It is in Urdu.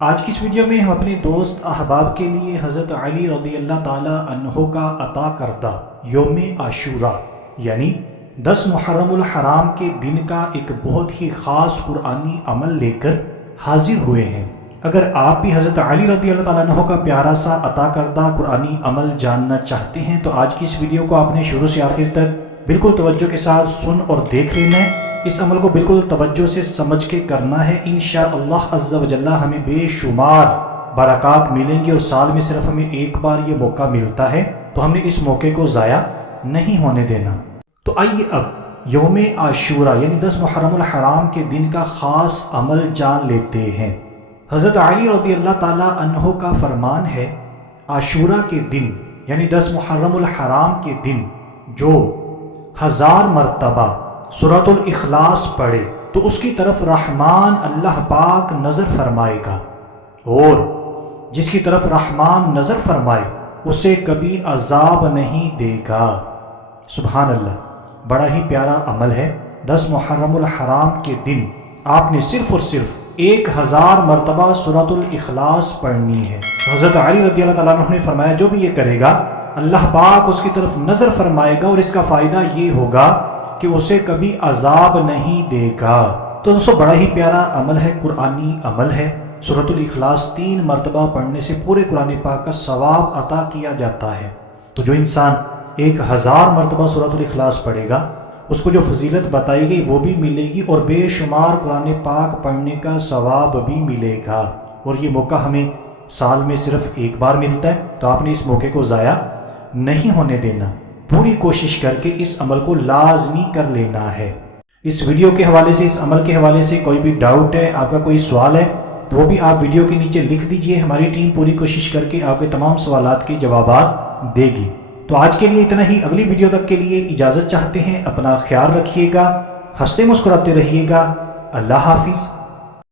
آج کی اس ویڈیو میں ہم اپنے دوست احباب کے لیے حضرت علی رضی اللہ تعالی عنہ کا عطا کردہ یوم عاشورہ یعنی 10 محرم الحرام کے دن کا ایک بہت ہی خاص قرآنی عمل لے کر حاضر ہوئے ہیں۔ اگر آپ بھی حضرت علی رضی اللہ تعالیٰ عنہ کا پیارا سا عطا کردہ قرآنی عمل جاننا چاہتے ہیں تو آج کی اس ویڈیو کو آپ نے شروع سے آخر تک بالکل توجہ کے ساتھ سن اور دیکھ لینا ہے۔ اس عمل کو بالکل توجہ سے سمجھ کے کرنا ہے، انشاءاللہ عز و جل ہمیں بے شمار برکات ملیں گے، اور سال میں صرف ہمیں ایک بار یہ موقع ملتا ہے تو ہم نے اس موقع کو ضائع نہیں ہونے دینا۔ تو آئیے اب یوم عاشورہ یعنی 10 محرم الحرام کے دن کا خاص عمل جان لیتے ہیں۔ حضرت علی رضی اللہ تعالی عنہ کا فرمان ہے، عاشورہ کے دن یعنی 10 محرم الحرام کے دن جو 1000 مرتبہ سورۃ الاخلاص پڑھے تو اس کی طرف رحمان اللہ پاک نظر فرمائے گا، اور جس کی طرف رحمان نظر فرمائے اسے کبھی عذاب نہیں دے گا۔ سبحان اللہ، بڑا ہی پیارا عمل ہے۔ 10 محرم الحرام کے دن آپ نے صرف اور صرف 1000 مرتبہ سورۃ الاخلاص پڑھنی ہے۔ حضرت علی رضی اللہ تعالیٰ عنہ نے فرمایا جو بھی یہ کرے گا اللہ پاک اس کی طرف نظر فرمائے گا، اور اس کا فائدہ یہ ہوگا کہ اسے کبھی عذاب نہیں دے گا۔ تو دوستو بڑا ہی پیارا عمل ہے، قرآنی عمل ہے۔ سورۃ الاخلاص 3 مرتبہ پڑھنے سے پورے قرآن پاک کا ثواب عطا کیا جاتا ہے۔ تو جو انسان 1000 مرتبہ سورۃ الاخلاص پڑھے گا اس کو جو فضیلت بتائی گئی وہ بھی ملے گی، اور بے شمار قرآن پاک پڑھنے کا ثواب بھی ملے گا۔ اور یہ موقع ہمیں سال میں صرف ایک بار ملتا ہے، تو آپ نے اس موقع کو ضائع نہیں ہونے دینا، پوری کوشش کر کے اس عمل کو لازمی کر لینا ہے۔ اس ویڈیو کے حوالے سے، اس عمل کے حوالے سے کوئی بھی ڈاؤٹ ہے، آپ کا کوئی سوال ہے تو وہ بھی آپ ویڈیو کے نیچے لکھ دیجئے، ہماری ٹیم پوری کوشش کر کے آپ کے تمام سوالات کے جوابات دے گی۔ تو آج کے لیے اتنا ہی، اگلی ویڈیو تک کے لیے اجازت چاہتے ہیں۔ اپنا خیال رکھیے گا، ہنستے مسکراتے رہیے گا۔ اللہ حافظ۔